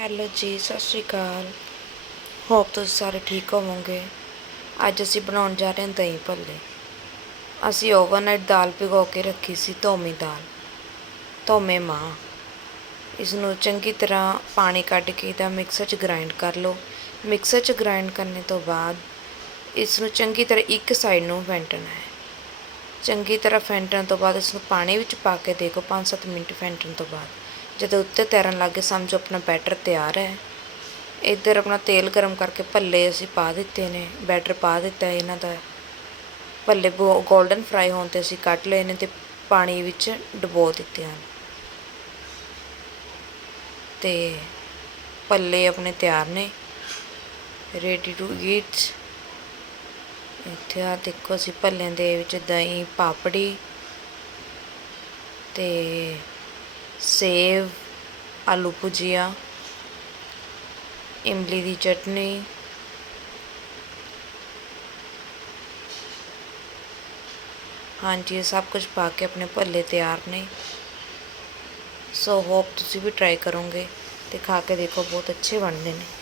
Hello ਜੀ, ਸਤਿ ਸ਼੍ਰੀ ਅਕਾਲ। Hop ਤੁਸੀਂ ਸਾਰੇ ਠੀਕ ਹੋਵੋਗੇ। ਅੱਜ ਅਸੀਂ ਬਣਾਉਣ ਜਾ ਰਹੇ ਹਾਂ ਦਹੀਂ ਭੱਲੇ। ਅਸੀਂ ਓਵਰਨਾਈਟ ਦਾਲ ਭਿਗੋ ਕੇ ਰੱਖੀ ਸੀ ਧੋਮੀ ਦਾਲ। ਧੋਮੇ ਮਾਂ ਇਸ ਨੂੰ ਚੰਗੀ ਤਰ੍ਹਾਂ ਪਾਣੀ ਕੱਢ ਕੇ ਤਾਂ ਮਿਕਸਰ 'ਚ ਗ੍ਰਾਈਂਡ ਕਰ ਲਓ। ਮਿਕਸਰ 'ਚ ਗ੍ਰਾਈਂਡ ਕਰਨ ਤੋਂ ਬਾਅਦ ਇਸ ਨੂੰ ਚੰਗੀ ਤਰ੍ਹਾਂ ਇੱਕ ਸਾਈਡ ਨੂੰ ਫੈਂਟਣਾ ਹੈ। ਚੰਗੀ ਤਰ੍ਹਾਂ ਫੈਂਟਣ ਤੋਂ ਬਾਅਦ ਇਸ ਨੂੰ ਪਾਣੀ ਵਿੱਚ ਪਾ ਕੇ ਦੇਖੋ 5-7 ਮਿੰਟ ਫੈਂਟਣ ਤੋਂ ਬਾਅਦ। ਜਦੋਂ ਉੱਤੇ ਤੈਰਨ ਲੱਗ ਗਏ, ਸਮਝੋ ਆਪਣਾ ਬੈਟਰ ਤਿਆਰ ਹੈ। ਇੱਧਰ ਆਪਣਾ ਤੇਲ ਗਰਮ ਕਰਕੇ ਭੱਲੇ ਅਸੀਂ ਪਾ ਦਿੱਤੇ ਨੇ, ਬੈਟਰ ਪਾ ਦਿੱਤਾ ਇਹਨਾਂ ਦਾ। ਭੱਲੇ ਗੋਲਡਨ ਫਰਾਈ ਹੋਣ ਤੇ ਅਸੀਂ ਕੱਟ ਲਏ ਨੇ ਤੇ ਪਾਣੀ ਵਿੱਚ ਡੁਬੋ ਦਿੱਤੇ ਹਨ। ਤੇ ਭੱਲੇ ਆਪਣੇ ਤਿਆਰ ਨੇ। ਰੈਡੀ ਟੂ ਈਟ ਇੱਥੇ ਆ ਦੇਖੋ ਅਸੀਂ ਭੱਲਿਆਂ ਦੇ ਵਿੱਚ ਦਹੀਂ, ਪਾਪੜੀ ਤੇ ਸੇਵ ਆਲੂ ਭੁਜੀਆ ਇਮਲੀ ਦੀ ਚਟਨੀ ਹਾਂਜੀ ਇਹ ਸਭ ਕੁਝ ਪਾ ਕੇ ਆਪਣੇ ਭੱਲੇ ਤਿਆਰ ਨੇ ਸੋ ਹੋਪ ਤੁਸੀਂ ਵੀ ਟਰਾਈ ਕਰੋਗੇ ਤੇ ਖਾ ਕੇ ਦੇਖੋ ਬਹੁਤ ਅੱਛੇ ਬਣਦੇ ਨੇ